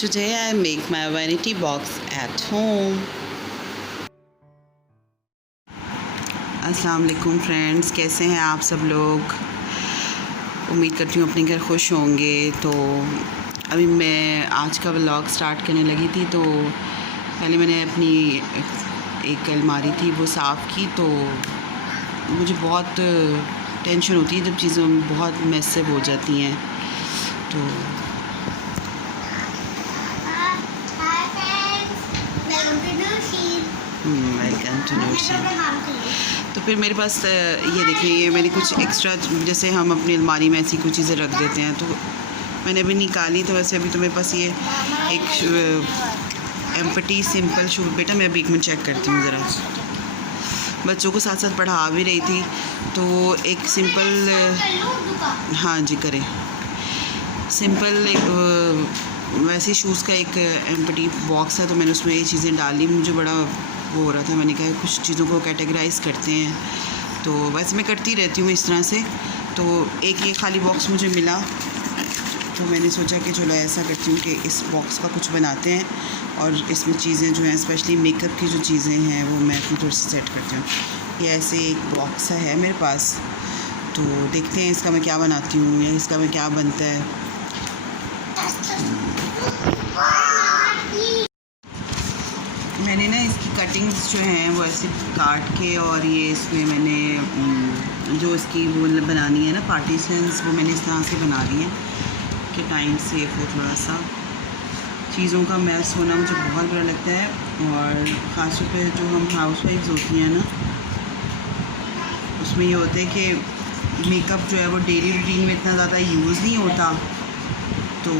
Today I make my vanity box at home. अस्सलाम वालेकुम friends, कैसे हैं आप सब लोग। उम्मीद करती हूँ अपने घर खुश होंगे। तो अभी मैं आज का व्लॉग स्टार्ट करने लगी थी, तो पहले मैंने अपनी एक अलमारी थी वो साफ़ की। तो मुझे बहुत टेंशन होती है जब चीज़ें बहुत मैसिव हो जाती हैं। तो वेलकम टू नोरशीन। तो फिर मेरे पास ये देखिए, ये मैंने कुछ एक्स्ट्रा, जैसे हम अपनी अलमारी में ऐसी कुछ चीज़ें रख देते हैं, तो मैंने अभी निकाली। तो वैसे अभी तो मेरे पास ये एक एम्प्टी सिंपल शू, बेटा मैं अभी एक मिनट चेक करती हूँ ज़रा। बच्चों को साथ साथ पढ़ा भी रही थी, तो एक सिंपल, हाँ जी करें, सिंपल एक वैसे शूज़ का एक एम्प्टी बॉक्स है। तो मैंने उसमें ये चीज़ें डाली। मुझे बड़ा वो हो रहा था, मैंने कहा कुछ चीज़ों को कैटेगराइज़ करते हैं। तो वैसे मैं करती रहती हूँ इस तरह से। तो एक ये खाली बॉक्स मुझे मिला, तो मैंने सोचा कि चलो ऐसा करती हूँ कि इस बॉक्स का कुछ बनाते हैं, और इसमें चीज़ें जो हैं, स्पेशली मेकअप की जो चीज़ें हैं वो मैं अपनी थोड़ी सी सेट करती हूँ। ये ऐसे एक बॉक्स है मेरे पास, तो देखते हैं इसका मैं क्या बनाती हूँ या इसका मैं क्या बनता है। मैंने ना इसकी कटिंग्स जो हैं वो ऐसे काट के, और ये इसमें मैंने जो इसकी वो बनानी है ना पार्टीशंस, वो मैंने इस तरह से बना ली हैं कि टाइम सेव हो। थोड़ा सा चीज़ों का मैस होना मुझे बहुत बुरा लगता है, और ख़ास तौर पे जो हम हाउसवाइफ्स होती हैं ना, उसमें ये होता है कि मेकअप जो है वो डेली रूटीन में इतना ज़्यादा यूज़ नहीं होता। तो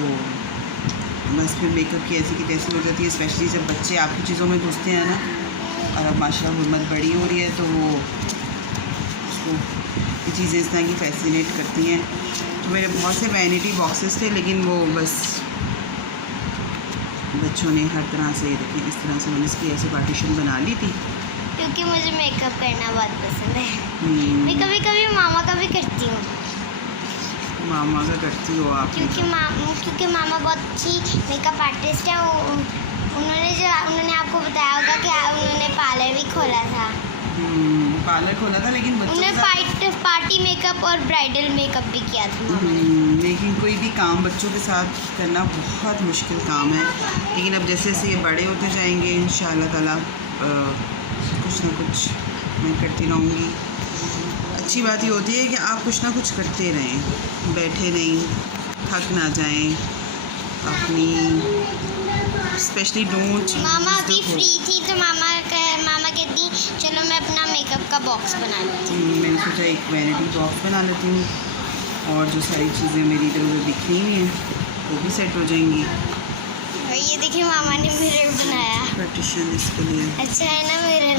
बस फिर मेकअप की ऐसी की तैसी हो जाती है, स्पेशली जब बच्चे आपकी चीज़ों में घुसते हैं ना। और अब माशाल्लाह हुर्मत बड़ी हो रही है, तो वो उसको ये चीज़ें इस तरह की फैसिनेट करती हैं। तो मेरे बहुत से वैनिटी बॉक्सेस थे, लेकिन वो बस बच्चों ने हर तरह से, देखिए इस तरह से मैंने इसकी ऐसे पार्टीशन बना ली थी। क्योंकि मुझे मेकअप करना बहुत पसंद है। मैं कभी कभी मामा का भी करती हूँ। मामा का करती हो आप? क्योंकि मामा बहुत अच्छी मेकअप आर्टिस्ट है। उन्होंने आपको बताया होगा कि उन्होंने पार्लर भी खोला था। पार्लर खोला था, लेकिन उन्होंने पार्टी मेकअप और ब्राइडल मेकअप भी किया था। लेकिन कोई भी काम बच्चों के साथ करना बहुत मुश्किल काम है। लेकिन अब जैसे जैसे ये बड़े होते जाएंगे, इंशाल्लाह ताला कुछ ना कुछ मैं करती रहूँगी। अच्छी बात ये होती है कि आप कुछ ना कुछ करते रहें, बैठे नहीं, थक ना जाएं अपनी, स्पेशली डोंट। मामा अभी फ्री थी, तो मामा कहती चलो मैं अपना मेकअप का बॉक्स बना लेती हूँ। मैंने सोचा एक वैनिटी बॉक्स बना लेती हूँ, और जो सारी चीज़ें मेरी इधर उधर दिख रही हैं वो भी सेट हो जाएंगी। और ये देखिए मामा ने मिरर बनाया, पार्टीशन इसके लिए। अच्छा है ना मिरर।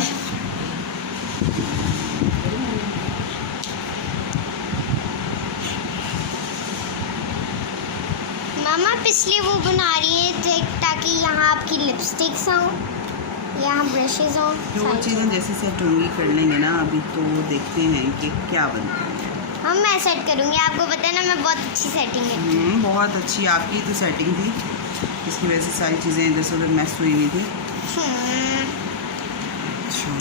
मामा पिछले वो बना रही है ताकि यहाँ आपकी लिपस्टिक्स हों, यहाँ ब्रशेज़ हों। तो वो चीज़ें जैसे सेट होंगी कर लेंगे ना, अभी तो देखते हैं कि क्या बनता है। हम मैं सेट करूँगी, आपको पता है ना मैं बहुत अच्छी सेटिंग है। बहुत अच्छी आपकी तो सेटिंग थी, इसकी वजह से सारी चीज़ें इधर से उधर मैस हुई हुई थी। अच्छा,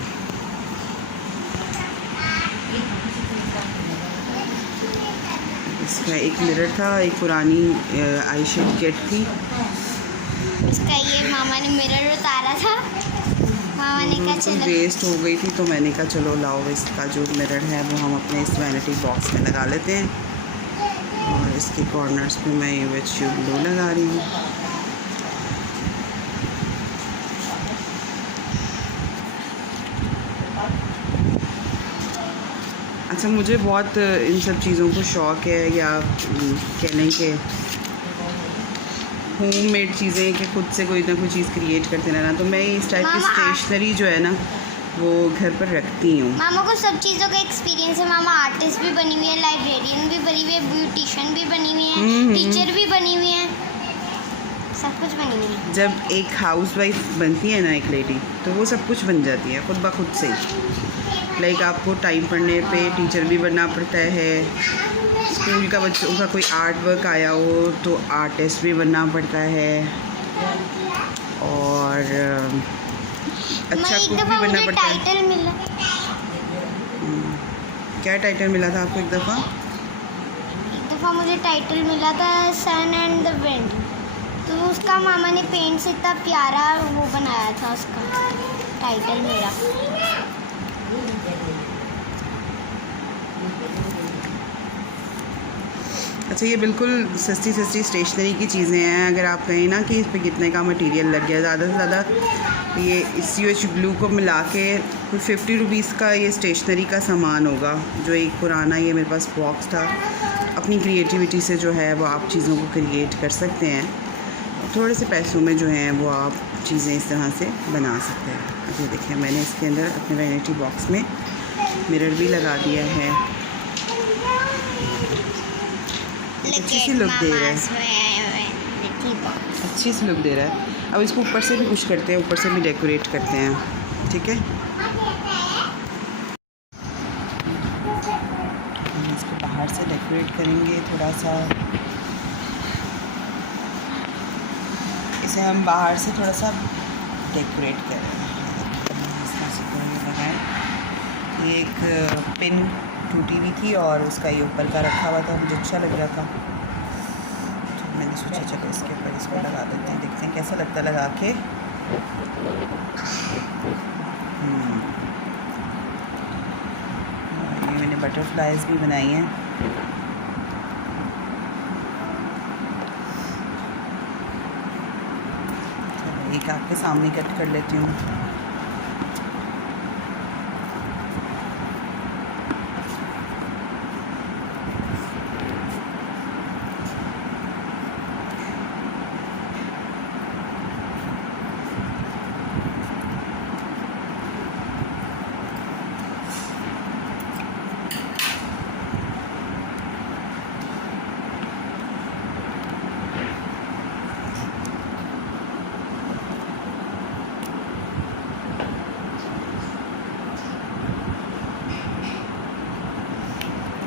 इसका एक मिरर था, एक पुरानी आई शेड किट थी। इसका ये मामा ने मिरर उतारा था। मामा ने कहा चलो, वेस्ट हो गई थी, तो मैंने कहा चलो लाओ इसका जो मिरर है वो हम अपने इस वैनिटी बॉक्स में लगा लेते हैं। और इसके कॉर्नर्स पे मैं ये विच ग्लू लगा रही हूँ। अच्छा, मुझे बहुत इन सब चीज़ों को शौक़ है, या कह लें कि होममेड चीज़ें, कि खुद से कोई ना कोई चीज़ क्रिएट करते रहना। तो मैं इस टाइप की स्टेशनरी जो है ना वो घर पर रखती हूँ। मामा को सब चीज़ों का एक्सपीरियंस है। मामा आर्टिस्ट भी बनी हुई है, लाइब्रेरियन भी बनी हुई है, ब्यूटिशियन भी बनी हुई है, टीचर भी बनी हुई है, सब कुछ बनी हुई है। जब एक हाउसवाइफ बनती है ना एक लेडी, तो वो सब कुछ बन जाती है खुद ब खुद से। लाइक आपको टाइम पढ़ने पे टीचर भी बनना पड़ता है, स्कूल का बच्चों का कोई आर्ट वर्क आया हो तो आर्टिस्ट भी बनना पड़ता है, और अच्छा एक कुक दफ़ा भी बनना मुझे पड़ता है। टाइटल मिला। क्या टाइटल मिला था आपको एक दफ़ा? एक दफ़ा मुझे टाइटल मिला था सन एंड द विंड। तो उसका मामा ने पेंट से इतना प्यारा वो बनाया था, उसका टाइटल मेरा। अच्छा, ये बिल्कुल सस्ती सस्ती स्टेशनरी की चीज़ें हैं। अगर आप कहें ना कि इस पे कितने का मटेरियल लग गया, ज़्यादा से ज़्यादा ये CH ब्लू को मिला के कोई 50 रुपीज़ का ये स्टेशनरी का सामान होगा। जो एक पुराना ये मेरे पास बॉक्स था, अपनी क्रिएटिविटी से जो है वो आप चीज़ों को क्रिएट कर सकते हैं। थोड़े से पैसों में जो हैं वो आप चीज़ें इस तरह से बना सकते हैं। अब ये देखिए, मैंने इसके अंदर अपने वैनिटी बॉक्स में मिरर भी लगा दिया है। अच्छी सी लुक दे रहा है, अच्छी सी लुक दे रहा है। अब इसको ऊपर से भी कुछ करते हैं, ऊपर से भी डेकोरेट करते हैं, ठीक है। हम इसको बाहर से डेकोरेट करेंगे थोड़ा सा। इसे हम बाहर से थोड़ा सा डेकोरेट करें। इस तरह से लगाएं। ये एक पिन टूटी हुई थी और उसका ये ऊपर का रखा हुआ था, मुझे अच्छा लग रहा था, तो मैंने सोचा चलो इसके ऊपर इसको लगा देते हैं, देखते हैं कैसा लगता है लगा के। ये मैंने बटरफ्लाइज भी बनाई हैं। एक आपके सामने कट कर लेती हूँ।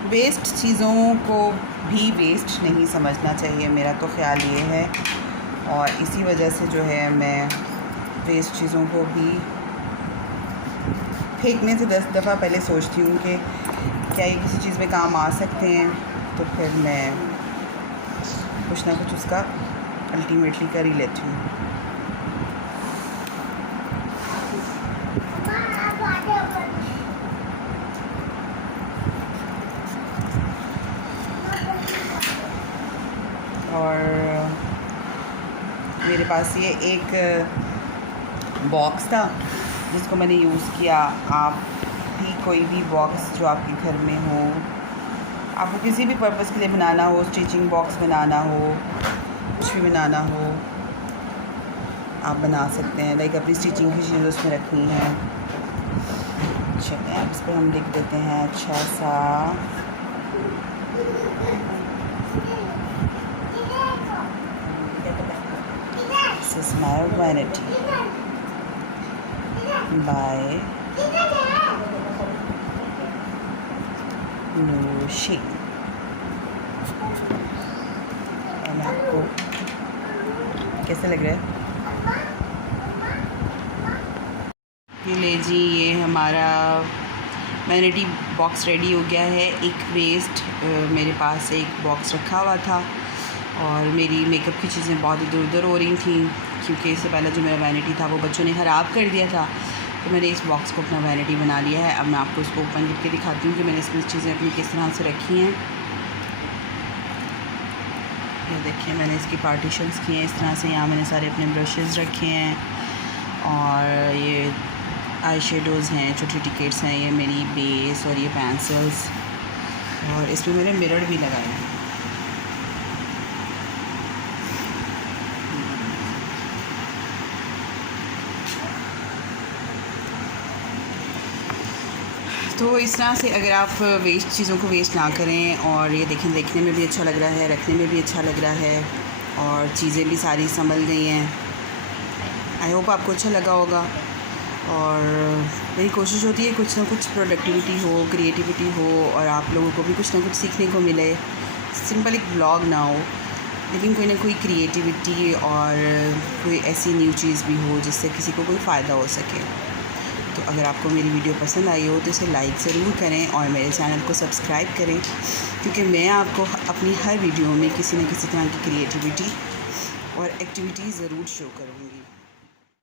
वेस्ट चीज़ों को भी वेस्ट नहीं समझना चाहिए, मेरा तो ख्याल ये है। और इसी वजह से जो है मैं वेस्ट चीज़ों को भी फेंकने से 10 दफ़ा पहले सोचती हूँ कि क्या ये किसी चीज़ में काम आ सकते हैं, तो फिर मैं कुछ ना कुछ उसका अल्टीमेटली कर ही लेती हूँ। और मेरे पास ये एक बॉक्स था जिसको मैंने यूज़ किया। आप भी कोई भी बॉक्स जो आपके घर में हो, आपको किसी भी पर्पज़ के लिए बनाना हो, स्टिचिंग बॉक्स बनाना हो, कुछ भी बनाना हो, आप बना सकते हैं। लाइक अपनी स्टिचिंग की चीज़ें उसमें रखनी है। चलिए, अब इस पर हम लिख देते हैं अच्छा सा This is my vanity by noorsheen। और मैं आपको कैसे लग रहा है? ये ले जी, ये हमारा वैनिटी बॉक्स रेडी हो गया है। एक वेस्ट मेरे पास एक बॉक्स रखा हुआ था और मेरी मेकअप की चीज़ें बहुत इधर उधर हो रही थी, क्योंकि इससे पहले जो मेरा वैनिटी था वो बच्चों ने ख़राब कर दिया था। तो मैंने इस बॉक्स को अपना वैनिटी बना लिया है। अब मैं आपको इसको ओपन करके दिखाती हूँ कि मैंने इसमें चीज़ें अपनी किस तरह से रखी हैं। ये देखिए, मैंने इसकी पार्टीशंस किए हैं इस तरह से। यहाँ मैंने सारे अपने ब्रशेज़ रखे हैं और ये आई शेडोज़ हैं, छोटी छोटी किट्स हैं, ये मेरी बेस और ये पेंसिल्स, और इसमें मैंने मिरर भी लगाए हैं। तो इस तरह से अगर आप वेस्ट चीज़ों को वेस्ट ना करें, और ये देखें, देखने में भी अच्छा लग रहा है, रखने में भी अच्छा लग रहा है, और चीज़ें भी सारी संभल गई हैं। आई होप आपको अच्छा लगा होगा। और मेरी कोशिश होती है कुछ ना कुछ प्रोडक्टिविटी हो, क्रिएटिविटी हो, और आप लोगों को भी कुछ ना कुछ सीखने को मिले। सिंपल एक ब्लॉग ना हो, लेकिन कोई ना कोई क्रिएटिविटी और कोई ऐसी न्यू चीज़ भी हो जिससे किसी को कोई फ़ायदा हो सके। तो अगर आपको मेरी वीडियो पसंद आई हो तो इसे लाइक ज़रूर करें और मेरे चैनल को सब्सक्राइब करें, क्योंकि मैं आपको अपनी हर वीडियो में किसी न किसी तरह की क्रिएटिविटी और एक्टिविटी ज़रूर शो करूँगी।